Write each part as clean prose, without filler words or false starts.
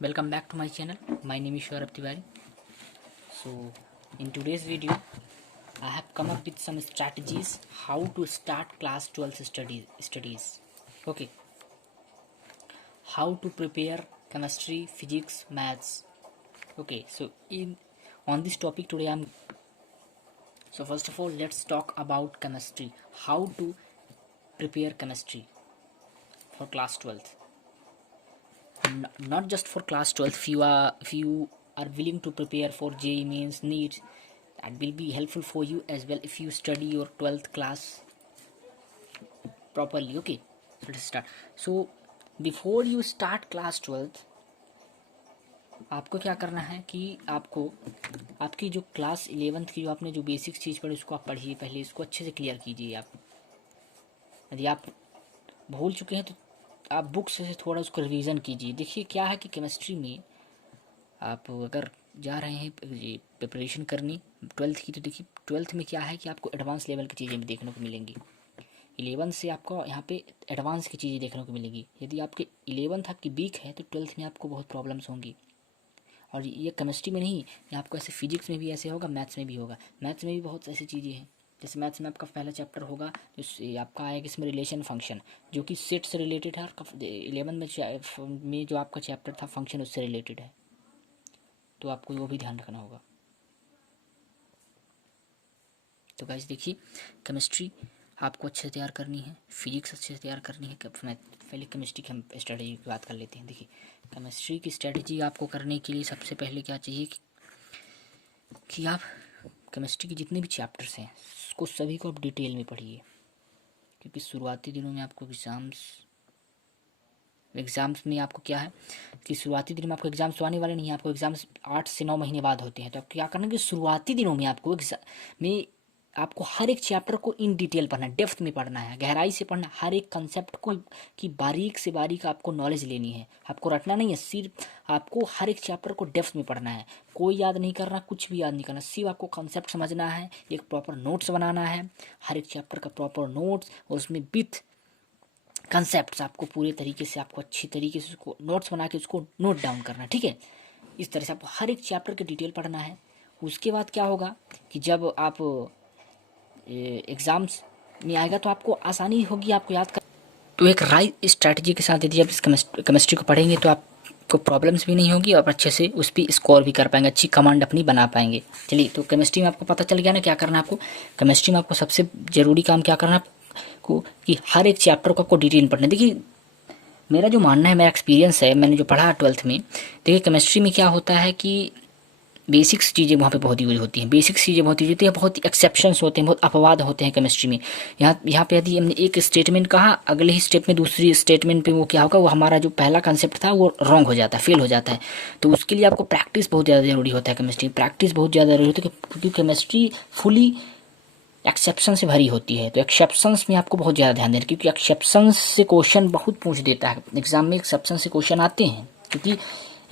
Welcome back to my channel. My name is Shaurabh Tiwari. So, in today's video, I have come up with some strategies how to start class 12th studies. Okay, how to prepare chemistry, physics, maths. Okay, so in on this topic today so first of all, let's talk about chemistry. How to prepare chemistry for class 12th. Not just for class 12th. If you are willing to prepare for JEE mains, NEET, that will be helpful for you as well if you study your 12th class properly. Okay, so let's start. So before you start class 12th, आपको क्या करना है कि आपको आपकी जो class 11th की जो आपने जो बेसिक चीज़ पढ़ी उसको आप पढ़िए, पहले इसको अच्छे से क्लियर कीजिए। आप यदि आप भूल चुके हैं तो आप बुक से थोड़ा उसको रिवीजन कीजिए। देखिए क्या है कि केमिस्ट्री में आप अगर जा रहे हैं प्रिपरेशन करनी 12th की, तो देखिए 12th में क्या है कि आपको एडवांस लेवल की चीज़ें भी देखने को मिलेंगी। 11th से आपको यहाँ पे एडवांस की चीज़ें देखने को मिलेगी। यदि आपके 11th आपकी वीक है तो 12th में आपको बहुत प्रॉब्लम्स होंगी। और ये केमिस्ट्री में नहीं, ये आपको ऐसे फिजिक्स में भी ऐसे होगा, मैथ्स में भी होगा। मैथ्स में भी बहुत ऐसी चीज़ें हैं। जैसे मैथ्स में आपका पहला चैप्टर होगा जो आपका आएगा इसमें रिलेशन फंक्शन, जो कि सेट से रिलेटेड है। और 11th में जो आपका चैप्टर था फंक्शन उससे रिलेटेड है, तो आपको वो भी ध्यान रखना होगा। तो गाइस देखिए, केमिस्ट्री आपको अच्छे से तैयार करनी है, फिजिक्स अच्छे से तैयार करनी है। पहले केमिस्ट्री की हम स्ट्रेटजी की बात कर लेते हैं। देखिए केमिस्ट्री की स्ट्रेटजी आपको करने के लिए सबसे पहले क्या चाहिए कि आप केमिस्ट्री के जितने भी चैप्टर्स हैं उसको सभी को आप डिटेल में पढ़िए, क्योंकि शुरुआती दिनों में आपको एग्ज़ाम्स में आपको क्या है कि शुरुआती दिनों में आपको एग्ज़ाम्स आने वाले नहीं हैं। आपको एग्ज़ाम्स 8 से 9 महीने बाद होते हैं। तो आप क्या करना है कि शुरुआती दिनों में आपको आपको हर एक चैप्टर को इन डिटेल पढ़ना है, डेप्थ में पढ़ना है, गहराई से पढ़ना है। हर एक कंसेप्ट को की बारीक से बारीक आपको नॉलेज लेनी है, आपको रटना नहीं है। सिर्फ आपको हर एक चैप्टर को डेप्थ में पढ़ना है, कोई याद नहीं करना, कुछ भी याद नहीं करना, सिर्फ आपको कंसेप्ट समझना है। एक प्रॉपर नोट्स बनाना है, हर एक चैप्टर का प्रॉपर नोट्स, और उसमें विथ कंसेप्ट आपको पूरे तरीके से, आपको अच्छी तरीके से उसको नोट्स बना के उसको नोट डाउन करना है। ठीक है, इस तरह से आपको हर एक चैप्टर की डिटेल पढ़ना है। उसके बाद क्या होगा कि जब आप एग्ज़ाम्स में आएगा तो आपको आसानी होगी आपको याद कर। तो एक राइट स्ट्रैटेजी के साथ यदि आप इस केमिस्ट्री को पढ़ेंगे तो आपको प्रॉब्लम्स भी नहीं होगी और अच्छे से उस पर स्कोर भी कर पाएंगे, अच्छी कमांड अपनी बना पाएंगे। चलिए, तो केमिस्ट्री में आपको पता चल गया ना क्या करना है आपको। केमिस्ट्री में आपको सबसे ज़रूरी काम क्या करना है आपको कि हर एक चैप्टर को आपको डिटेल में पढ़ना है। देखिए मेरा जो मानना है, मेरा एक्सपीरियंस है, मैंने जो पढ़ा 12th में, देखिए केमिस्ट्री में क्या होता है कि बेसिक्स चीज़ें वहाँ पे बहुत यूज होती हैं। बेसिक्स चीज़ें बहुत यूज होती हैं, बहुत एक्सेप्शंस होते हैं, बहुत अपवाद होते हैं केमिस्ट्री में। यहाँ पे यदि हमने एक स्टेटमेंट कहा, अगले ही स्टेप में दूसरी स्टेटमेंट पे वो क्या होगा, वो हमारा जो पहला कंसेप्ट था वो रॉन्ग हो जाता है, फेल हो जाता है। तो उसके लिए आपको प्रैक्टिस बहुत ज़्यादा ज़रूरी होता है। केमिस्ट्री प्रैक्टिस बहुत ज़्यादा ज़रूरी होती है, क्योंकि केमिस्ट्री फुली एक्सेप्शन से भरी होती है। तो एक्सेप्शंस में आपको बहुत ज़्यादा ध्यान देना, क्योंकि एक्सेप्शंस से क्वेश्चन बहुत पूछ देता है एग्जाम में। एक्सेप्शन से क्वेश्चन आते हैं क्योंकि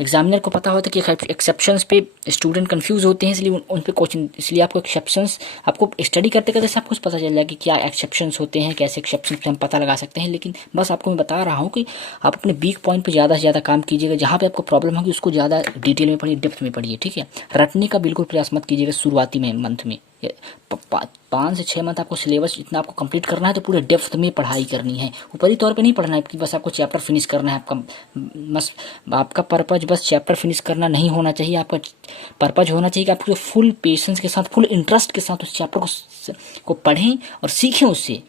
एग्जामिनर को पता होता है कि एक्सेप्शंस पे स्टूडेंट कंफ्यूज होते हैं, इसलिए उन पे क्वेश्चन, इसलिए आपको एक्सेप्शंस, आपको स्टडी करते करते सब कुछ पता चल जाएगा कि क्या एक्सेप्शंस होते हैं, कैसे एक्सेप्शंस पे हम पता लगा सकते हैं। लेकिन बस आपको मैं बता रहा हूँ कि आप अपने वीक पॉइंट पे ज़्यादा से ज़्यादा काम कीजिएगा। जहाँ पे आपको प्रॉब्लम होगी उसको ज़्यादा डिटेल में पढ़िए, डेप्थ में पढ़िए। ठीक है, रटने का बिल्कुल प्रयास मत कीजिएगा शुरुआती में मंथ में। 5 से 6 मंथ आपको सिलेबस इतना आपको कंप्लीट करना है, तो पूरे डेप्थ में पढ़ाई करनी है। ऊपरी तौर पे नहीं पढ़ना है कि बस आपको चैप्टर फिनिश करना है। आपका पर्पज बस चैप्टर फिनिश करना नहीं होना चाहिए। आपका पर्पज होना चाहिए कि आप फुल पेशेंस के साथ, फुल इंटरेस्ट के साथ उस चैप्टर को पढ़ें और सीखें उससे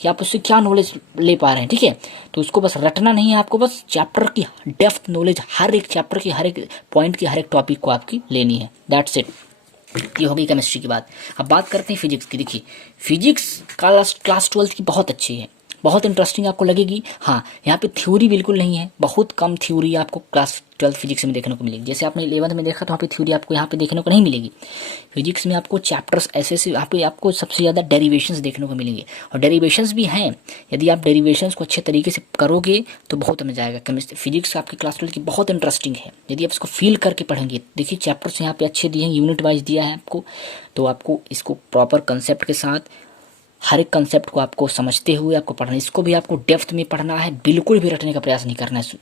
कि आप उससे क्या नॉलेज ले पा रहे हैं। ठीक है, तो उसको बस रटना नहीं है, आपको बस चैप्टर की डेप्थ नॉलेज, हर एक चैप्टर की, हर एक पॉइंट की, हर एक टॉपिक को आपकी लेनी है। That's it. ये हो गई केमिस्ट्री की बात। अब बात करते हैं फिजिक्स की। देखिए फिजिक्स क्लास 12th की बहुत अच्छी है, बहुत इंटरेस्टिंग आपको लगेगी। हाँ, यहाँ पे थ्योरी बिल्कुल नहीं है, बहुत कम थ्योरी आपको क्लास 12th फिजिक्स में देखने को मिलेगी। जैसे आपने 11th में देखा तो वहाँ पे थ्योरी आपको यहाँ पे देखने को नहीं मिलेगी। फिजिक्स में आपको चैप्टर्स ऐसे यहाँ पे आपको सबसे ज़्यादा डेरिवेशंस देखने को मिलेंगे, और डेरिवेशंस भी हैं। यदि आप डेरिवेशंस को अच्छे तरीके से करोगे तो बहुत मजा आएगा। केमिस्ट्री फिजिक्स आपकी क्लास 12th की बहुत इंटरेस्टिंग है यदि आप इसको फील करके पढ़ेंगे। देखिए चैप्टर्स यहाँ पे अच्छे दिए हैं, यूनिट वाइज दिया है आपको, तो आपको इसको प्रॉपर कंसेप्ट के साथ, हर एक कंसेप्ट को आपको समझते हुए आपको पढ़ना है। इसको भी आपको डेप्थ में पढ़ना है, बिल्कुल भी रटने का प्रयास नहीं करना है।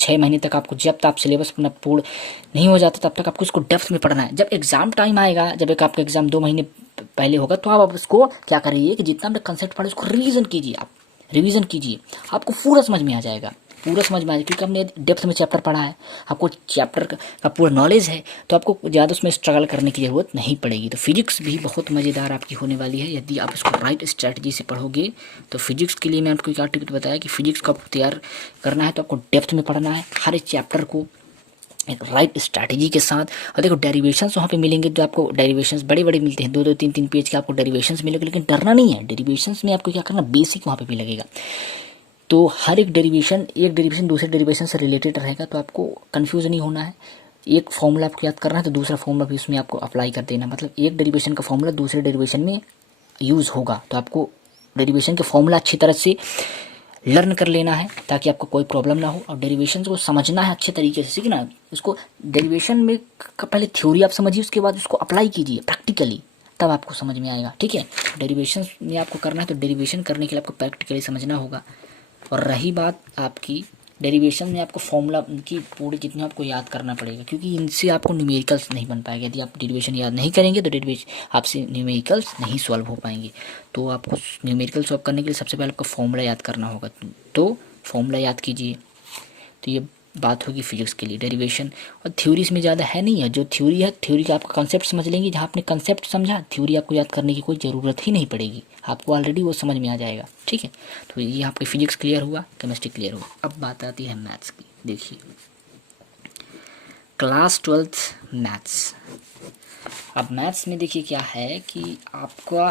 6 महीने तक आपको, जब तक आप सिलेबस अपना पूर्ण नहीं हो जाता तब तक आपको इसको डेप्थ में पढ़ना है। जब एग्ज़ाम टाइम आएगा, जब एक आपका एग्ज़ाम 2 महीने पहले होगा, तो आप उसको क्या करिए कि जितना आपने कंसेप्ट पढ़ा उसको रिवीजन कीजिए, आप रिवीजन कीजिए, आपको पूरा समझ में आ जाएगा, पूरा समझ में आ जाएगा, क्योंकि हमने डेप्थ में चैप्टर पढ़ा है, आपको चैप्टर का पूरा नॉलेज है, तो आपको ज़्यादा उसमें स्ट्रगल करने की ज़रूरत नहीं पड़ेगी। तो फिजिक्स भी बहुत मज़ेदार आपकी होने वाली है यदि आप इसको राइट स्ट्रैटेजी से पढ़ोगे। तो फिजिक्स के लिए मैं आपको क्या टिप्स बताया कि फिजिक्स को आपको तैयार करना है तो आपको डेप्थ में पढ़ना है, हर एक चैप्टर को एक राइट स्ट्रैटेजी के साथ। और देखो डेरिवेशंस वहाँ पे मिलेंगे, जो आपको डेरिवेशंस बड़े बड़े मिलते हैं, 2-2 3-3 पेज के आपको डेरिवेशंस मिलेंगे, लेकिन डरना नहीं है। डेरिवेशंस में आपको क्या करना, बेसिक वहाँ पे भी लगेगा। तो हर एक डेरिवेशन दूसरे डेरिवेशन से रिलेटेड रहेगा, तो आपको कन्फ्यूज़ नहीं होना है। एक फॉर्मूला आपको याद करना है तो दूसरा फॉर्मूला भी उसमें आपको अप्लाई कर देना, मतलब एक डेरिवेशन का फॉर्मूला दूसरे डेरिवेशन में यूज़ होगा, तो आपको डेरिवेशन के फॉर्मूला अच्छी तरह से लर्न कर लेना है ताकि आपको कोई प्रॉब्लम ना हो। और डेरिवेशन को समझना है अच्छे तरीके से, सीखना उसको। डेरिवेशन में पहले थ्योरी आप समझिए, उसके बाद उसको अप्लाई कीजिए प्रैक्टिकली, तब आपको समझ में आएगा, ठीक है। डेरिवेशन में आपको करना है तो डेरिवेशन करने के लिए आपको प्रैक्टिकली समझना होगा। और रही बात आपकी डेरिवेशन में, आपको फॉर्मूला की पूरी जितने आपको याद करना पड़ेगा, क्योंकि इनसे आपको न्यूमेरिकल्स नहीं बन पाएगा। यदि आप डेरिवेशन याद नहीं करेंगे तो डेरिवेशन आपसे न्यूमेरिकल्स नहीं सॉल्व हो पाएंगे। तो आपको न्यूमेरिकल सॉल्व करने के लिए सबसे पहले आपको फॉर्मूला याद करना होगा, तो फॉर्मूला याद कीजिए। तो ये बात होगी फिजिक्स के लिए। डेरिवेशन और थ्योरी इसमें ज़्यादा है नहीं है, जो थ्योरी है थ्योरी का आपका कंसेप्ट समझ लेंगे। जहाँ आपने कंसेप्ट समझा, थ्योरी आपको याद करने की कोई ज़रूरत ही नहीं पड़ेगी, आपको ऑलरेडी वो समझ में आ जाएगा, ठीक है। तो ये आपकी फिजिक्स क्लियर हुआ, केमिस्ट्री क्लियर हुआ। अब बात आती है मैथ्स की। देखिए क्लास 12th मैथ्स। अब मैथ्स में देखिए क्या है कि आपका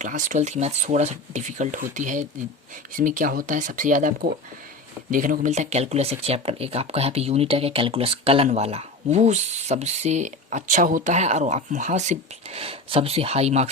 क्लास 12th की मैथ्स थोड़ा सा डिफ़िकल्ट होती है। इसमें क्या होता है, सबसे ज़्यादा आपको देखने को मिलता है कैलकुलस। एक चैप्टर एक आपका यहाँ पे यूनिट है कैलकुलस, कलन वाला, वो सबसे अच्छा होता है और आप वहाँ से सबसे हाई मार्क्स